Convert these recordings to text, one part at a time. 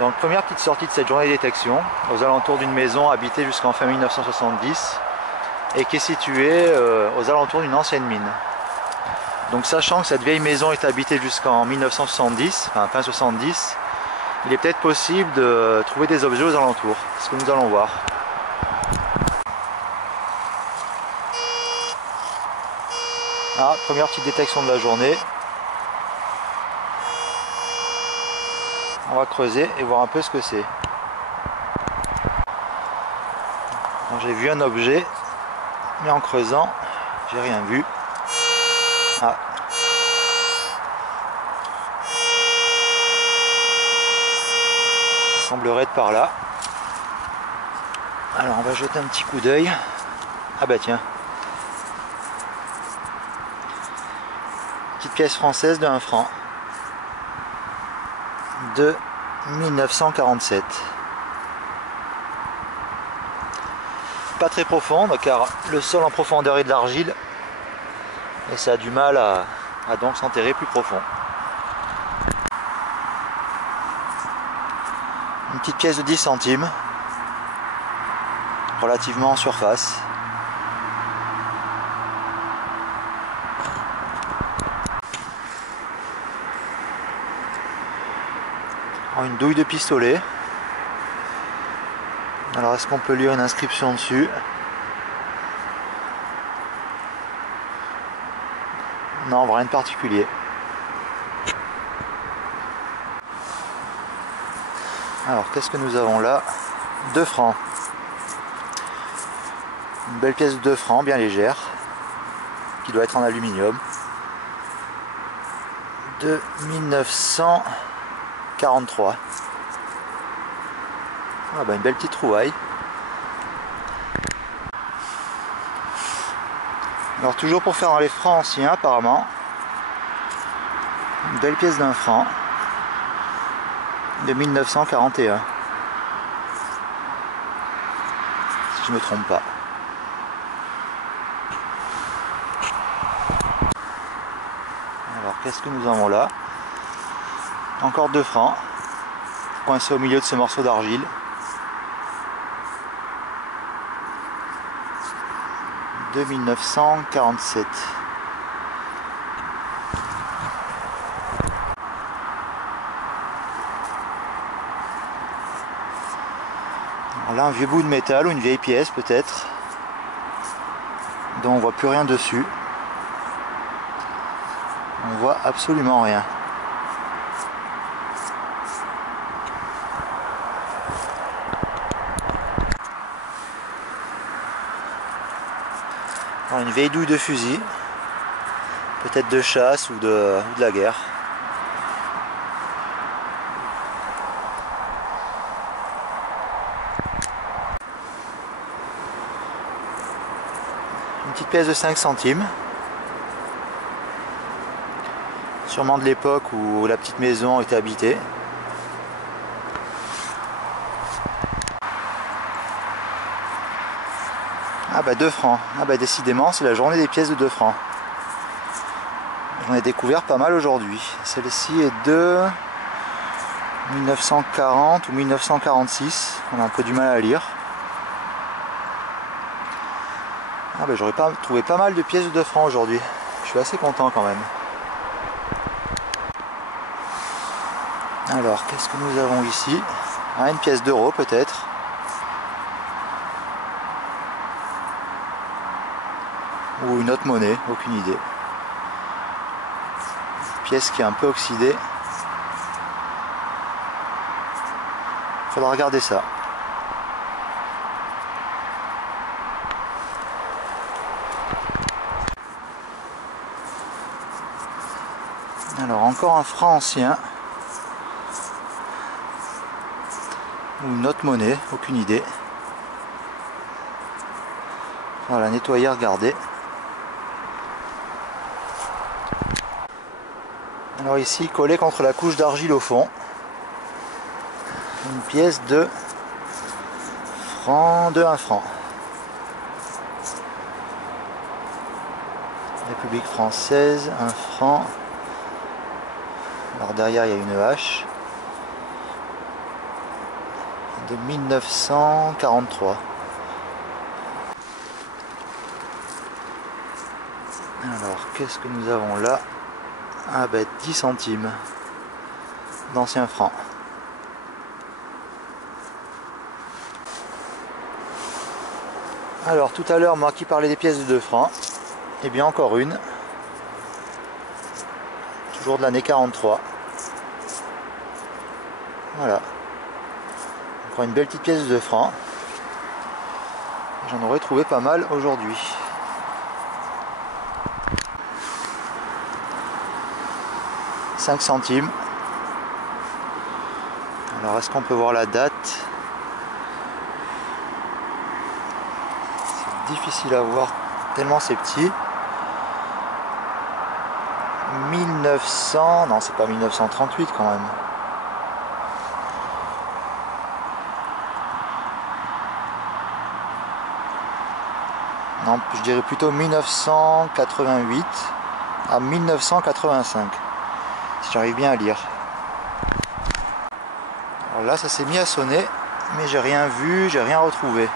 Donc première petite sortie de cette journée de détection, aux alentours d'une maison habitée jusqu'en fin 1970 et qui est située aux alentours d'une ancienne mine. Donc sachant que cette vieille maison est habitée jusqu'en 1970, enfin fin 70, il est peut-être possible de trouver des objets aux alentours, ce que nous allons voir. Ah, première petite détection de la journée. On va creuser et voir un peu ce que c'est. J'ai vu un objet, mais en creusant, j'ai rien vu. Ah. Il semblerait être par là. Alors on va jeter un petit coup d'œil. Ah bah tiens. Petite pièce française de 1 franc. De 1947. Pas très profonde car le sol en profondeur est de l'argile et ça a du mal à donc s'enterrer plus profond. Une petite pièce de 10 centimes, relativement en surface. Une douille de pistolet. Alors est-ce qu'on peut lire une inscription dessus? Non, rien de particulier. Alors qu'est-ce que nous avons là? 2 francs. Une belle pièce de 2 francs, bien légère, qui doit être en aluminium. De 1943. Ah bah une belle petite trouvaille. Alors toujours pour faire dans les francs anciens apparemment. Une belle pièce d'1 franc. De 1941. Si je me trompe pas. Alors qu'est-ce que nous avons là? Encore 2 francs. Coincé au milieu de ce morceau d'argile. De 1947. Alors là un vieux bout de métal ou une vieille pièce peut-être, dont on voit plus rien dessus. On voit absolument rien. Alors, une vieille douille de fusil, peut-être de chasse ou de la guerre. Une petite pièce de 5 centimes. Sûrement de l'époque où la petite maison était habitée. Ah bah 2 francs. Ah bah décidément c'est la journée des pièces de 2 francs. J'en ai découvert pas mal aujourd'hui. Celle-ci est de 1940 ou 1946. On a un peu du mal à lire. Ah bah j'aurais pas trouvé pas mal de pièces de 2 francs aujourd'hui. Je suis assez content quand même. Alors qu'est-ce que nous avons ici? Ah, une pièce d'euro peut-être. Ou une autre monnaie, aucune idée. Pièce qui est un peu oxydée. Faudra regarder ça. Alors encore un franc ancien. Ou une autre monnaie, aucune idée. Voilà, nettoyer, regarder. Alors ici, collé contre la couche d'argile au fond, une pièce de 1 franc. République française, 1 franc. Alors derrière il y a une hache. de 1943. Alors, qu'est-ce que nous avons là? Ah ben 10 centimes d'anciens francs. Alors tout à l'heure, moi qui parlais des pièces de 2 francs, et bien encore une, toujours de l'année 43. Voilà, encore une belle petite pièce de 2 francs. J'en aurais trouvé pas mal aujourd'hui. « 5 centimes. Alors est-ce qu'on peut voir la date? C'est difficile à voir tellement c'est petit. 1900, non c'est pas 1938 quand même. Non, je dirais plutôt 1988 à 1985. Si j'arrive bien à lire. Alors là ça s'est mis à sonner, mais j'ai rien vu, j'ai rien retrouvé.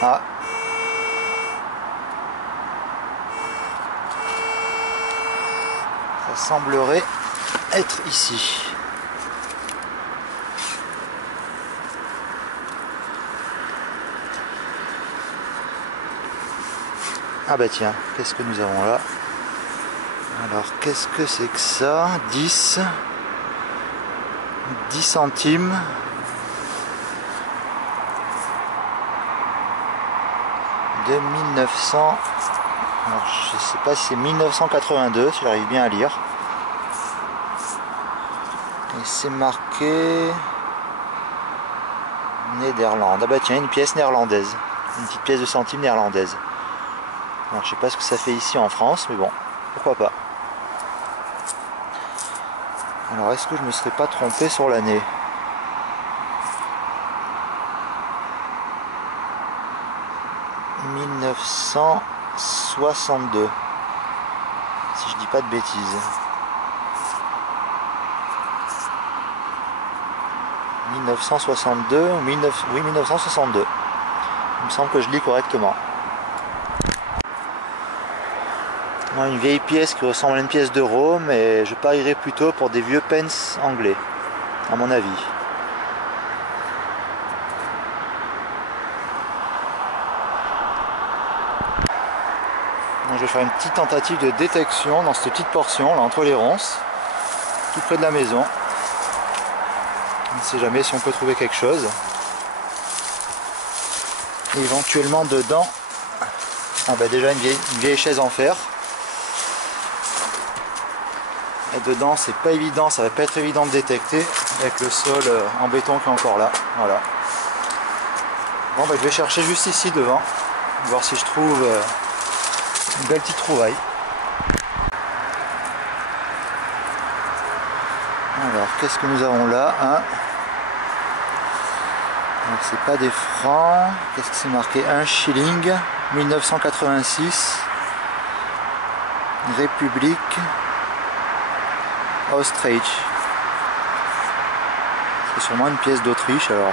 Ah. Ça semblerait être ici. Ah bah tiens, qu'est-ce que nous avons là? Alors qu'est-ce que c'est que ça? 10 centimes. De 1900. Alors je sais pas si c'est 1982, si j'arrive bien à lire. Et c'est marqué Néderlande. Ah bah tiens, une pièce néerlandaise. Une petite pièce de centimes néerlandaise. Alors, je sais pas ce que ça fait ici en France, mais bon, pourquoi pas. Alors est-ce que je me serais pas trompé sur l'année? « 1962 », si je dis pas de bêtises. 1962 ou oui 1962. Il me semble que je lis correctement. Une vieille pièce qui ressemble à une pièce d'euro, mais je parierais plutôt pour des vieux pence anglais, à mon avis. Donc, je vais faire une petite tentative de détection dans cette petite portion, là, entre les ronces, tout près de la maison. On ne sait jamais si on peut trouver quelque chose. Et éventuellement dedans, ah bah déjà une vieille chaise en fer. Et dedans c'est pas évident, ça va pas être évident de détecter avec le sol en béton qui est encore là. Voilà. Bon bah je vais chercher juste ici devant, voir si je trouve une belle petite trouvaille. Alors qu'est-ce que nous avons là, hein? Alors c'est pas des francs, qu'est-ce que c'est marqué? 1 shilling, 1986, République Autriche. C'est sûrement une pièce d'Autriche alors.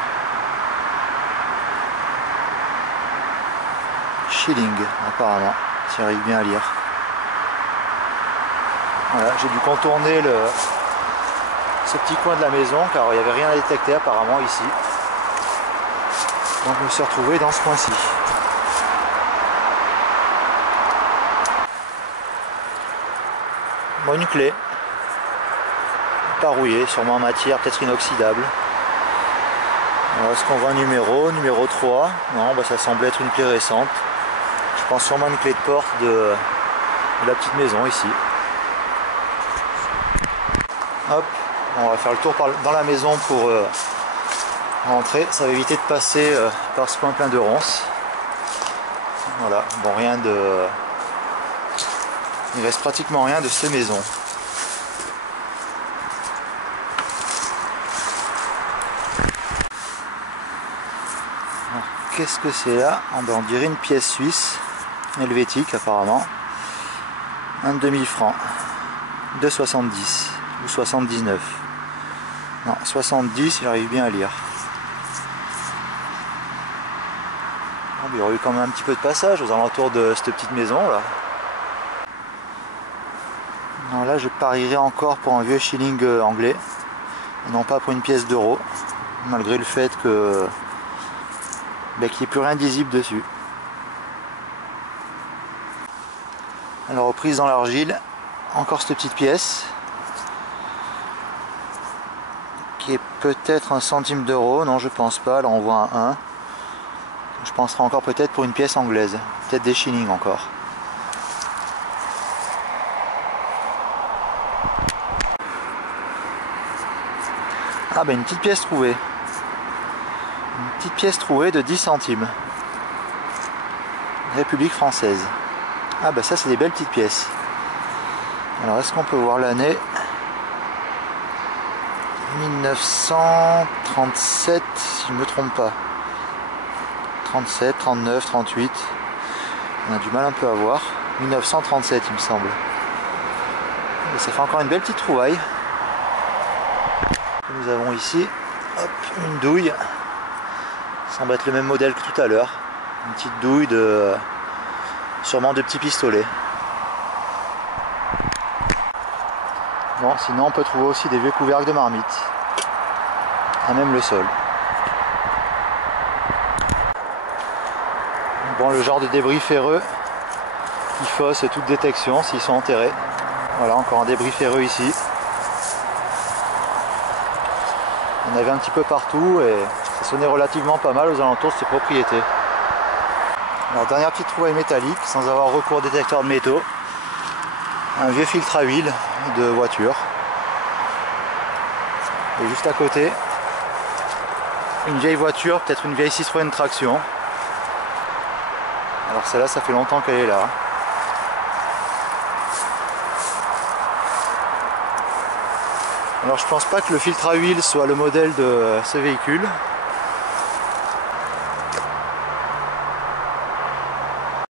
Shilling apparemment, si j'arrive bien à lire. Voilà, j'ai dû contourner ce petit coin de la maison car il n'y avait rien à détecter apparemment ici. Donc je me suis retrouvé dans ce coin-ci. Bon, une clé. Pas rouillée, sûrement en matière, peut-être inoxydable. Alors est-ce qu'on voit un numéro 3. Non, bah, ça semble être une clé récente. Je pense sûrement une clé de porte de la petite maison ici. Hop, on va faire le tour dans la maison pour rentrer. Ça va éviter de passer par ce coin plein de ronces. Voilà, bon, rien de... Il reste pratiquement rien de ces maisons. Qu'est-ce que c'est là? On dirait une pièce suisse, helvétique apparemment. Un demi-franc, 2,70. ou 79. Non, 70, j'arrive bien à lire. Il y aurait eu quand même un petit peu de passage aux alentours de cette petite maison là. Non, là je parierais encore pour un vieux shilling anglais, et non pas pour une pièce d'euro, malgré le fait que qu'il n'y ait plus rien de lisible dessus. Alors reprise dans l'argile, encore cette petite pièce qui est peut-être un centime d'euro, non je pense pas, là on voit un 1. Je penserai encore peut-être pour une pièce anglaise, peut-être des shillings encore. Ah ben une petite pièce trouvée. Une petite pièce trouvée de 10 centimes. République française. Ah ben ça c'est des belles petites pièces. Alors est-ce qu'on peut voir l'année? 1937 si je ne me trompe pas. 37, 39, 38. On a du mal un peu à voir. 1937 il me semble. Et ça fait encore une belle petite trouvaille. Nous avons ici hop, une douille. Ça semble être le même modèle que tout à l'heure. Une petite douille de sûrement de petits pistolets. Bon, sinon on peut trouver aussi des vieux couvercles de marmite. À même le sol. Bon, le genre de débris ferreux qui fausse toute détection s'ils sont enterrés. Voilà, encore un débris ferreux ici. Il y en avait un petit peu partout et ça sonnait relativement pas mal aux alentours de ces propriétés. Alors dernière petite trouvaille métallique sans avoir recours au détecteur de métaux. Un vieux filtre à huile de voiture. Et juste à côté, une vieille voiture, peut-être une vieille Citroën traction. Alors celle-là, ça fait longtemps qu'elle est là. Alors je pense pas que le filtre à huile soit le modèle de ce véhicule.